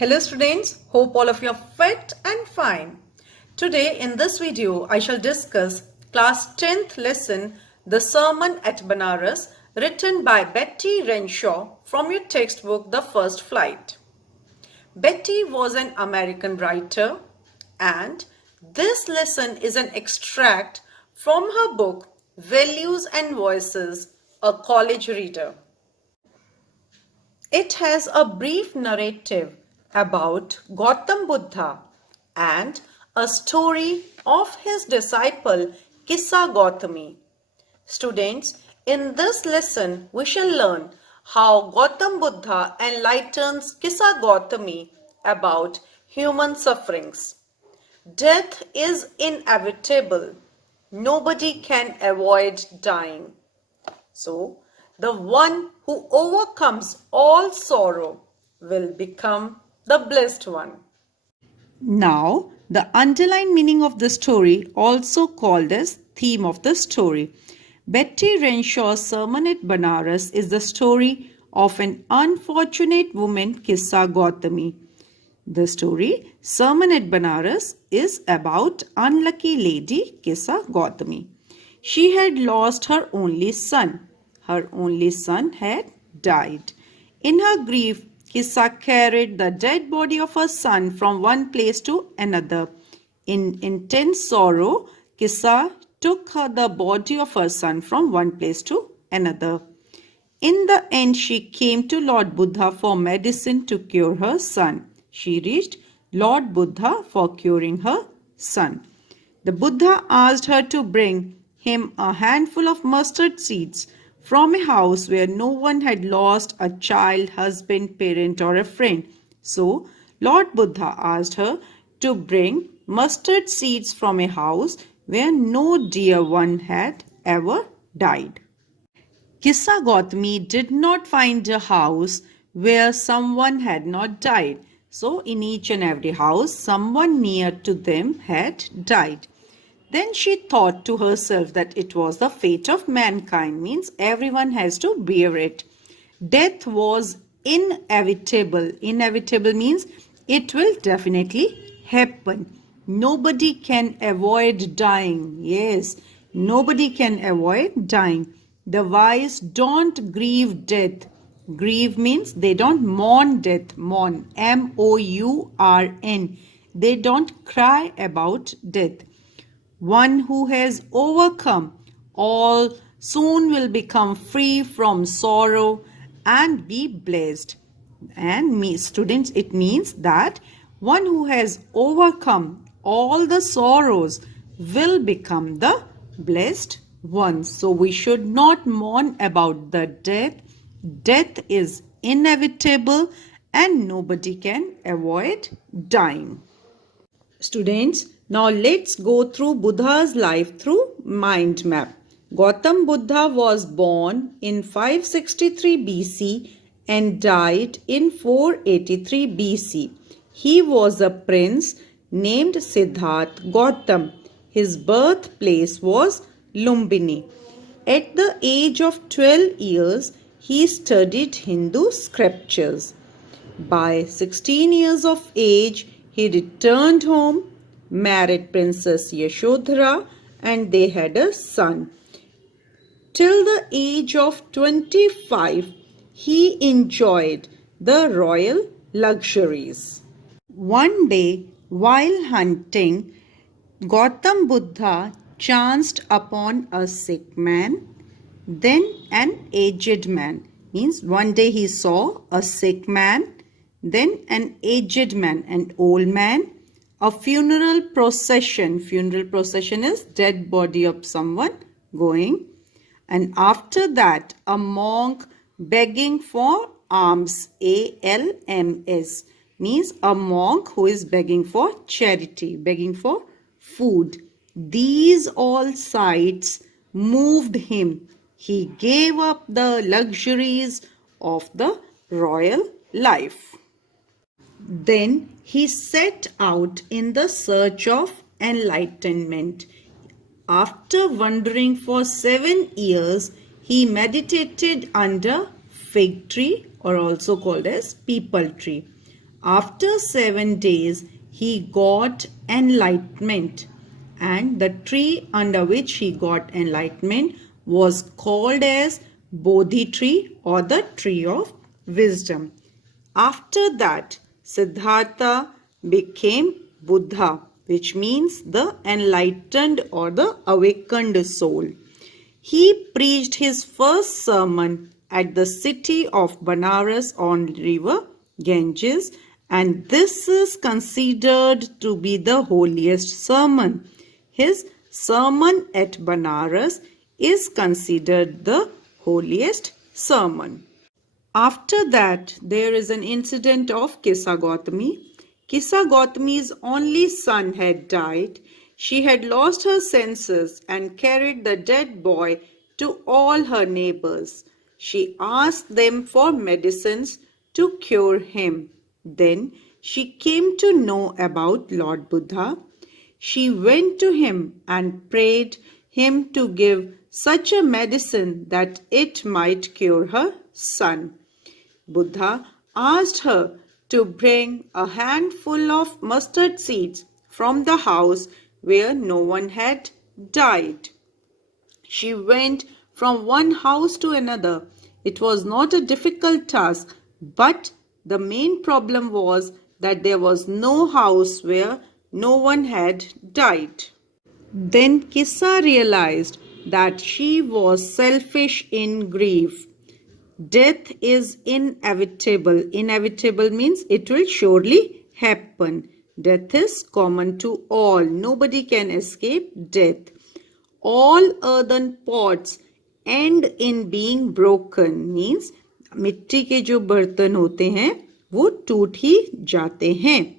Hello students, hope all of you are fit and fine. Today in this video I shall discuss class 10th lesson The Sermon at Benares written by Betty Renshaw from your textbook The First Flight. Betty was an American writer and this lesson is an extract from her book Values and Voices, a College Reader. It has a brief narrative about Gautam Buddha and a story of his disciple Kissa Gautami. Students, in this lesson we shall learn how Gautam Buddha enlightens Kissa Gautami about human sufferings. Death is inevitable. Nobody can avoid dying. So, the one who overcomes all sorrow will become the blessed one. Now, the underlying meaning of the story, also called as theme of the story. Betty Renshaw's Sermon at Benares is the story of an unfortunate woman, Kissa Gautami. The story, Sermon at Benares, is about unlucky lady Kissa Gautami. She had lost her only son. Her only son had died. In her grief, Kissa carried the dead body of her son from one place to another. In intense sorrow, Kissa took the body of her son from one place to another. In the end, she came to Lord Buddha for medicine to cure her son. She reached Lord Buddha for curing her son. The Buddha asked her to bring him a handful of mustard seeds from a house where no one had lost a child, husband, parent or a friend. So, Lord Buddha asked her to bring mustard seeds from a house where no dear one had ever died. Kissa Gautami did not find a house where someone had not died. So, in each and every house, someone near to them had died. Then she thought to herself that it was the fate of mankind, means everyone has to bear it. Death was inevitable. Inevitable means it will definitely happen. Nobody can avoid dying. Yes, nobody can avoid dying. The wise don't grieve death. Grieve means they don't mourn death. Mourn, M-O-U-R-N. They don't cry about death. One who has overcome all soon will become free from sorrow and be blessed. And students, it means that one who has overcome all the sorrows will become the blessed one. So we should not mourn about the death. Death is inevitable and nobody can avoid dying. Students, now let's go through Buddha's life through mind map. Gautam Buddha was born in 563 BC and died in 483 BC. He was a prince named Siddhartha Gautam. His birthplace was Lumbini. At the age of 12 years, he studied Hindu scriptures. By 16 years of age, he returned home, married Princess Yashodhara, and they had a son. Till the age of 25, he enjoyed the royal luxuries. One day, while hunting, Gautam Buddha chanced upon a sick man, then an aged man. Means one day he saw a sick man, then an aged man, an old man, a funeral procession. Funeral procession is dead body of someone going. And after that, a monk begging for alms. A-L-M-S. Means a monk who is begging for charity, begging for food. These all sights moved him. He gave up the luxuries of the royal life. Then he set out in the search of enlightenment. After wandering for 7 years, he meditated under fig tree or also called as peepal tree. After 7 days, he got enlightenment, and the tree under which he got enlightenment was called as Bodhi tree or the tree of wisdom. After that, Siddhartha became Buddha, which means the enlightened or the awakened soul. He preached his first sermon at the city of Benares on river Ganges, and this is considered to be the holiest sermon. His sermon at Benares is considered the holiest sermon. After that, there is an incident of Kissa Gautami. Kissa Gautami's only son had died. She had lost her senses and carried the dead boy to all her neighbors. She asked them for medicines to cure him. Then she came to know about Lord Buddha. She went to him and prayed him to give such a medicine that it might cure her son. Buddha asked her to bring a handful of mustard seeds from the house where no one had died. She went from one house to another. It was not a difficult task, but the main problem was that there was no house where no one had died. Then Kissa realized that she was selfish in grief. Death is inevitable. Inevitable means it will surely happen. Death is common to all. Nobody can escape death. All earthen pots end in being broken. Means मिट्टी के जो बर्तन होते हैं वो टूट ही जाते हैं.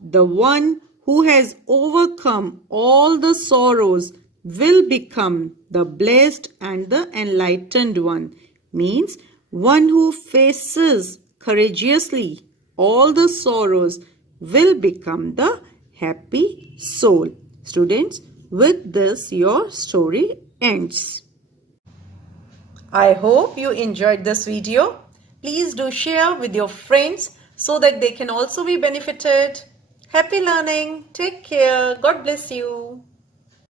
The one who has overcome all the sorrows will become the blessed and the enlightened one. Means one who faces courageously all the sorrows will become the happy soul. Students, with this your story ends. I hope you enjoyed this video. Please do share with your friends so that they can also be benefited. Happy learning. Take care. God bless you.